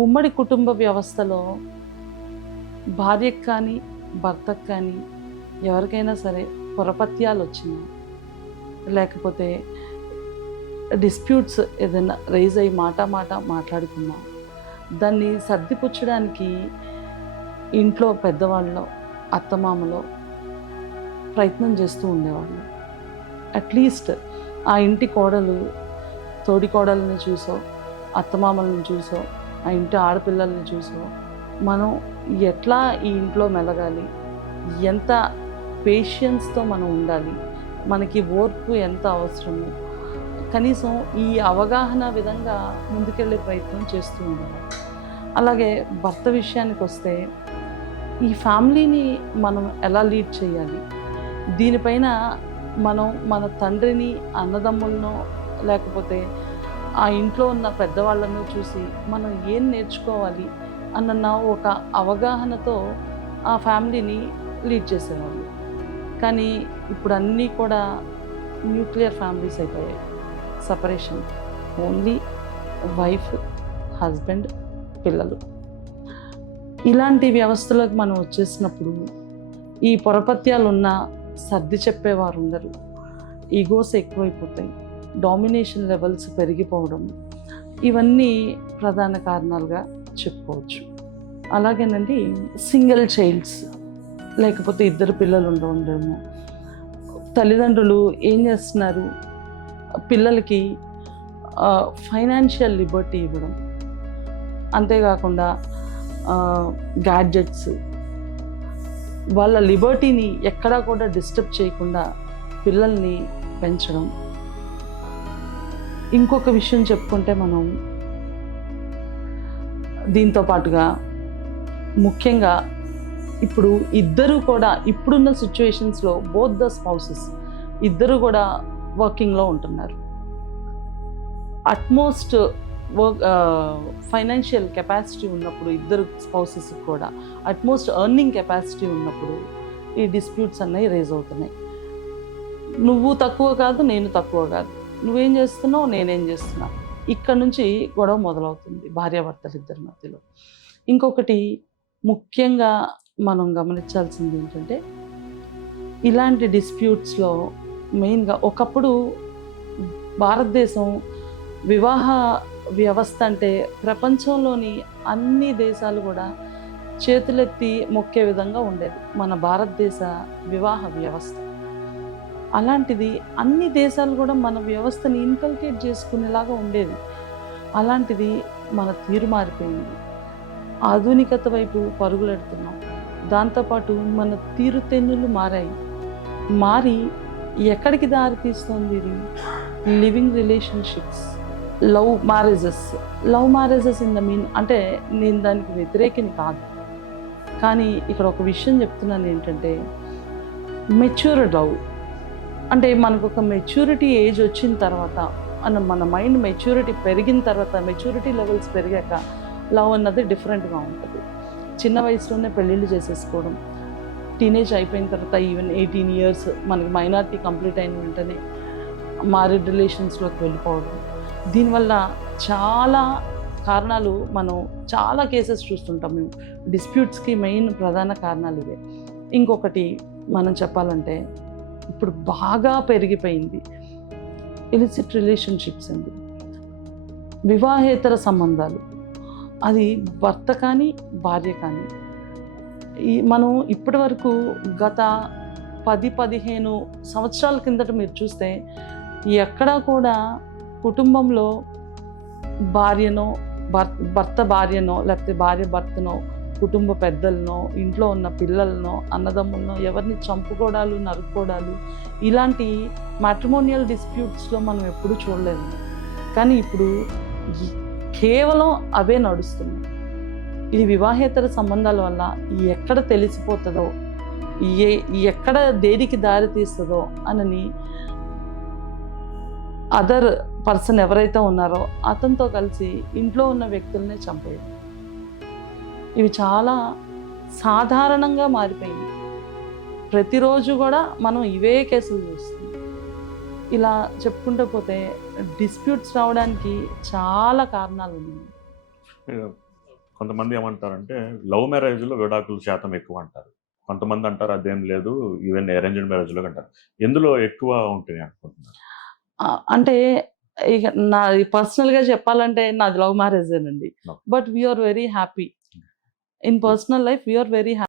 ఉమ్మడి కుటుంబ వ్యవస్థలో భార్యకు కానీ భర్తకు కానీ ఎవరికైనా సరే పొరపత్యాలు వచ్చినా లేకపోతే డిస్ప్యూట్స్ ఏదైనా రైజ్ అయ్యి మాట మాట మాట్లాడుకున్నా దాన్ని సర్దిపుచ్చడానికి ఇంట్లో పెద్దవాళ్ళు అత్తమామలో ప్రయత్నం చేస్తూ ఉండేవాళ్ళు. అట్లీస్ట్ ఆ ఇంటి కోడలు తోడి కోడల్ని చూసో అత్తమామలను చూసో ఆ ఇంటి ఆడపిల్లల్ని చూసో మనం ఎట్లా ఈ ఇంట్లో మెలగాలి? ఎంత పేషియన్స్తో మనం ఉండాలి? మనకి ఓర్పు ఎంత అవసరము? కనీసం ఈ అవగాహన విధంగా ముందుకెళ్ళే ప్రయత్నం చేస్తూ ఉండాలి. అలాగే భర్త విషయానికి వస్తే ఈ ఫ్యామిలీని మనం ఎలా లీడ్ చేయాలి? దీనిపైన మనం మన తండ్రిని అన్నదమ్ములను లేకపోతే ఆ ఇంట్లో ఉన్న పెద్దవాళ్ళను చూసి మనం ఏం నేర్చుకోవాలి అన్న ఒక అవగాహనతో ఆ ఫ్యామిలీని లీడ్ చేసేవాళ్ళు. కానీ ఇప్పుడు అన్నీ కూడా న్యూక్లియర్ ఫ్యామిలీస్ అయిపోయాయి. సపరేషన్. ఓన్లీ వైఫ్ హస్బెండ్ పిల్లలు. ఇలాంటి వ్యవస్థలకు మనం వచ్చేసినప్పుడు ఈ పొరపత్యాలు ఉన్న సర్ది చెప్పేవారు ఉండరు ఈగోస్ ఎక్కువైపోతాయి. డామినేషన్ లెవెల్స్ పెరిగిపోవడం ఇవన్నీ ప్రధాన కారణాలుగా చెప్పుకోవచ్చు. అలాగేనండి సింగిల్ చైల్డ్స్ లేకపోతే ఇద్దరు పిల్లలు ఉండడము. తల్లిదండ్రులు ఏం చేస్తున్నారు? పిల్లలకి ఫైనాన్షియల్ లిబర్టీ ఇవ్వడం. అంతేకాకుండా గ్యాడ్జెట్స్ వాళ్ళ లిబర్టీని ఎక్కడా కూడా డిస్టర్బ్ చేయకుండా పిల్లల్ని పెంచడం. ఇంకొక విషయం చెప్పుకుంటే మనం దీంతో పాటుగా ముఖ్యంగా ఇప్పుడు ఇద్దరు కూడా ఇప్పుడున్న సిచ్యువేషన్స్లో బోత్ ద స్పౌసెస్ ఇద్దరు కూడా వర్కింగ్లో ఉంటున్నారు. అట్మోస్ట్ వర్క్ ఫైనాన్షియల్ కెపాసిటీ ఉన్నప్పుడు ఇద్దరు స్పౌసెస్ కూడా అట్మోస్ట్ ఎర్నింగ్ కెపాసిటీ ఉన్నప్పుడు ఈ డిస్ప్యూట్స్ అన్నవి రేజ్ అవుతున్నాయి. నువ్వు తక్కువ కాదు నేను తక్కువ కాదు. నువ్వేం చేస్తున్నావు నేనేం చేస్తున్నా. ఇక్కడ నుంచి గొడవ మొదలవుతుంది భార్యాభర్తలు ఇద్దరి మధ్యలో. ఇంకొకటి ముఖ్యంగా మనం గమనించాల్సింది ఏంటంటే ఇలాంటి డిస్ప్యూట్స్లో మెయిన్గా ఒకప్పుడు భారతదేశం వివాహ వ్యవస్థ అంటే ప్రపంచంలోని అన్ని దేశాలు కూడా చేతులెత్తి మొక్కే విధంగా ఉండేది. మన భారతదేశ వివాహ వ్యవస్థ. అలాంటిది అన్ని దేశాలు కూడా మన వ్యవస్థని ఇన్కల్కేట్ చేసుకునేలాగా ఉండేది అలాంటిది మన తీరు మారిపోయింది. ఆధునికత వైపు పరుగులెడుతున్నాం. దాంతోపాటు మన తీరుతెన్నులు మారాయి. మారి ఎక్కడికి దారి తీస్తుంది ఇది? Living relationships. Love marriages. Love marriages in the mean అంటే నేను దానికి వ్యతిరేకిని కాదు. కానీ ఇక్కడ ఒక విషయం చెప్తున్నాను ఏంటంటే మెచ్యూర్డ్ లవ్ అంటే మనకు ఒక మెచ్యూరిటీ ఏజ్ వచ్చిన తర్వాత మన మన మైండ్ మెచ్యూరిటీ పెరిగిన తర్వాత మెచ్యూరిటీ లెవెల్స్ పెరిగాక లవ్ అన్నది డిఫరెంట్గా ఉంటుంది. చిన్న వయసులోనే పెళ్ళిళ్ళు చేసేసుకోవడం టీనేజ్ అయిపోయిన తర్వాత ఈవెన్ ఎయిటీన్ ఇయర్స్ మనకి మైనారిటీ కంప్లీట్ అయిన వెంటనే మ్యారీడ్ రిలేషన్స్లోకి వెళ్ళిపోవడం. దీనివల్ల చాలా కారణాలు మనం చాలా కేసెస్ చూస్తుంటాం మేము. డిస్ప్యూట్స్కి మెయిన్ ప్రధాన కారణాలు ఇవే. ఇంకొకటి మనం చెప్పాలంటే ఇప్పుడు బాగా పెరిగిపోయింది. ఇలిసిట్ రిలేషన్షిప్స్ అండి. వివాహేతర సంబంధాలు. అది భర్త కానీ భార్య కానీ. ఈ మనం ఇప్పటి వరకు గత పది పదిహేను సంవత్సరాల కిందట మీరు చూస్తే ఎక్కడా కూడా కుటుంబంలో భార్యనో భర్త భర్త భార్యనో లేకపోతే భార్య భర్తనో కుటుంబ పెద్దలనో ఇంట్లో ఉన్న పిల్లలనో అన్నదమ్ములనో ఎవరిని చంపుకోవడాలు నరుక్కోవడాలు ఇలాంటి మ్యాట్రిమోనియల్ డిస్ప్యూట్స్లో మనం ఎప్పుడూ చూడలేదు. కానీ ఇప్పుడు కేవలం అవే నడుస్తున్నాయి. ఇది వివాహేతర సంబంధాల వల్ల ఎక్కడ తెలిసిపోతుందో ఏ ఎక్కడ దేనికి దారి తీస్తుందో అనని అదర్ పర్సన్ ఎవరైతే ఉన్నారో అతనితో కలిసి ఇంట్లో ఉన్న వ్యక్తులనే చంపేది ఇవి చాలా సాధారణంగా మారిపోయింది. ప్రతిరోజు కూడా మనం ఇవే కేసులు చూస్తాం. ఇలా చెప్పుకుంటూ పోతే డిస్ప్యూట్స్ రావడానికి చాలా కారణాలు ఉన్నాయి. కొంతమంది ఏమంటారంటే లవ్ మ్యారేజ్లో విడాకుల శాతం ఎక్కువ అంటారు. కొంతమంది అంటారు అదేం లేదు ఈవెన్ అరేంజ్డ్ మ్యారేజ్లో అంటారు. ఎందులో ఎక్కువ ఉంటుంది అనుకుంటున్నారు? అంటే ఇక నా పర్సనల్గా చెప్పాలంటే నాది love మ్యారేజేనండి. But we are very happy. In personal life we are very happy